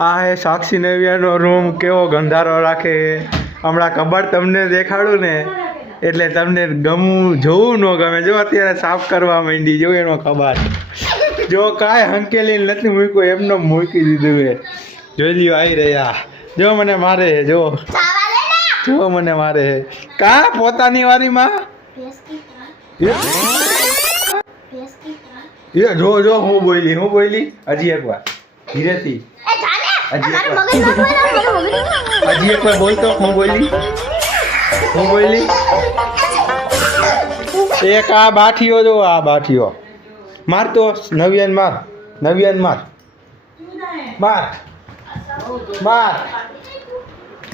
આ હે સાક્ષી નવ્યાનો રૂમ કેવો ગંધારો રાખે. હમણાં કબાટ તમને દેખાડું ને એટલે તમને જોવું ન ગમે. જો અત્યારે સાફ કરવા માંડી, જો એનો કબાટ, જો કાંઈ હંકેલીને નથી મૂક્યું, એમને મૂકી દીધું હે. જોઈ લ્યો, આવી રહ્યા. જો મને મારે, જો મને મારે. કા પોતાની વારીમાં જો હું બોલી હજી એકવાર ધીરેથી, હજી એકવાર બોલતો. હું બોલી એક આ બાઠીઓ, જો આ બાઠીઓ મારતો. નવ્યાન માર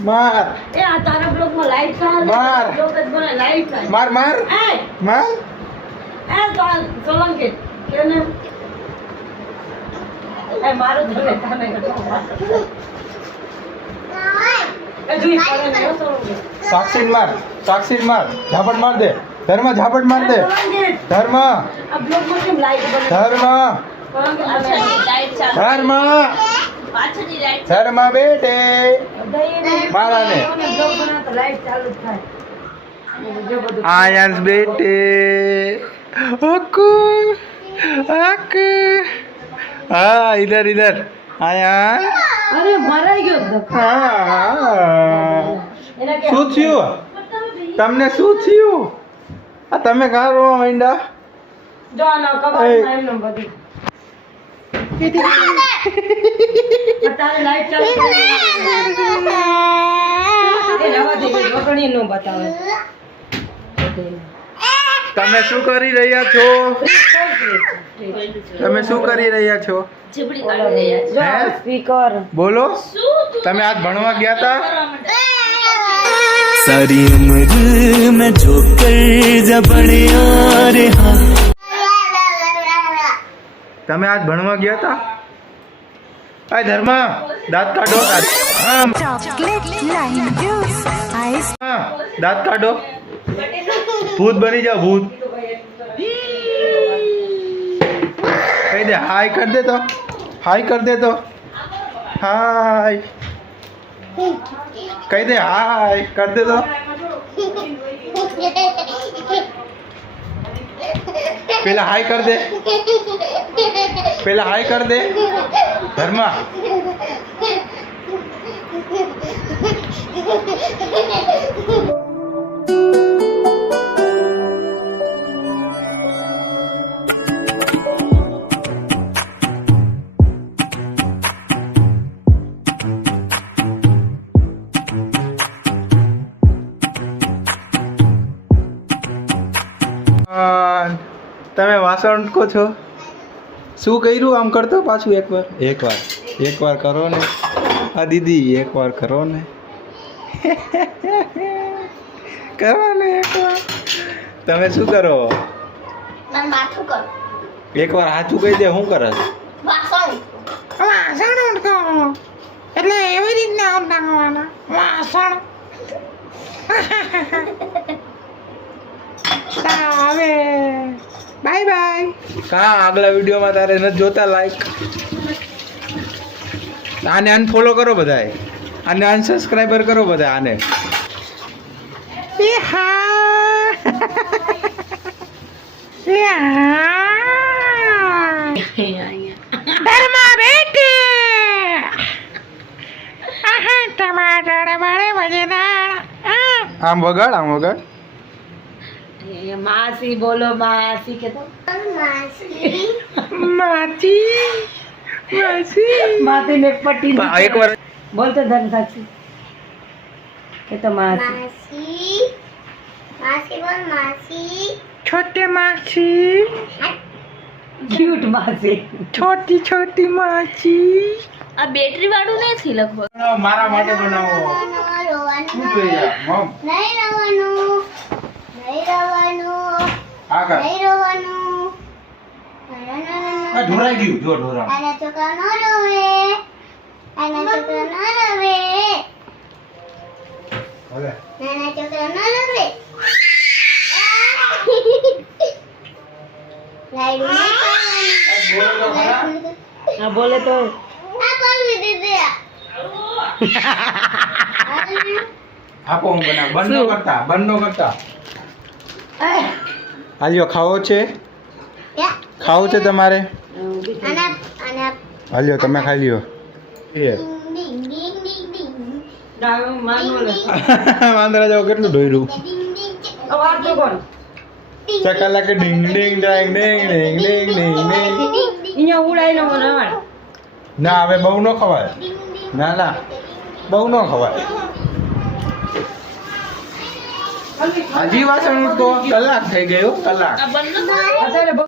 માર એ આ તારા બ્લોગમાં લાઈટ ચાલે, બ્લોગ જ બોલે લાઈટ ચાલે. માર એ તો સોલંકી કેને એ મારું ધરે તને કતો એ જોઈ પડે ને સોલંકી. સાક્ષી માર ઝાપટ માર દે. ધર્મ ઝાપટ માર દે. ધર્મ આ બ્લોગમાં કેમ લાઈટ બને? ધર્મ લાઈટ ચાલે, ધર્મ પાછળની લાઈટ ધર્મ બેટે મારા ને બ્લોગ બનાવતો લાઈટ ચાલુ જ થાય. જો બધું આયન્સ બેટે અકુ हाँ इधर आया. અરે મરાઈ ગયો हाँ શું થયું તમને? શું થયું? આ તમે કાં રોવા માંડ્યા? જો આનો કબાટ માં એમનો બધી તારે લાઈટ ચાલુ એ રવા દે, વગણી નો બતાવે. તમે શું કરી રહ્યા છો? તમે શું કરી રહ્યા છો? જીબડી કાઢી રહ્યા છે. સ્પીકર બોલો. તમે આજ ભણવા ગયા હતા? सारी उम्र में जो कर जबड़े आ रहा. તમે આજ ભણવા ગયા હતા? આ ધર્મ દાંત કાઢો. चॉकलेट लाइम जूस आइस દાંત કાઢો. ભૂત બની જાઓ, ભૂત. કહી દે હાય કર દે તો. હાય કહી દે, હાય કર દે તો. પેલા હાય કર દે. ધર્મા તમે વાસણ કો છો? શું કર્યું? આમ કરતો પાછું એકવાર કરો ને. આ દીદી એકવાર કરો ને. એકવાર. તમે શું કરો? એકવાર સાચું કહી દે. શું કરે? વાસણ ઉટકો. એટલે એવી રીતના ઉટકવાના વાસણ. હવે બાય. કા આગલા વિડીયોમાં તારે નથી જોતા લાઈક? આને અનફોલો કરો બધાય. આને અનસબસ્ક્રાઈબર કરો બધા. આને ધર્મા બેટી ટમાટર બડે મજેદાર. આમ વગાડ. માસી બોલો, માસી કે તો માસી ને પટ્ટી એકવાર બોલતો ધન સાચી કે તો માસી छोटे मासी, ક્યુટ માસી, छोटी मासी. આ બેટરી વાળું નથી લગભગ. મારા માટે બનાવો. શું જોઈએ મમ? આગળ આ ઢોરાઈ ગયું. જો ઢોરા હવે બોલે તો આપો હું બનાવ બંધ કરતા હાલ્યો ખાવો છે ખાવું છે તમારે હાલ્યો તમે ખાઈ લ્યો ના, હું માનવું લે. વાંદરા જેવો કેટલું ઢોર્યું અવાજ તો કોણ? ચકલા કે ડિંગ ડિંગ ડાંગ ડિંગ ડિંગ ડિંગ ડિંગ ડિંગ અહીંયા ઉડાઈને બનાવવાનું. ના હવે બહુ ન ખવાય ના બહુ ન ખવાય હજી વાસણ ઉઠતો કલાક થઈ ગયો કલાક આ બંધ અત્યારે બહુ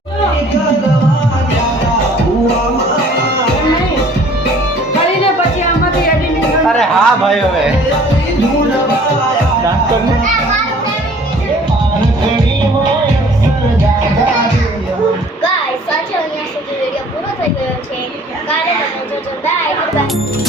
કરીને પછી આમાંથી editing કરી. અરે હા ભાઈ હવે ડાન્સ કર ને. ગાઈસ આજે અહીંયા સુધી વિડીયો પૂરો થઈ ગયો છે કાલે તમે જોજો બાય બાય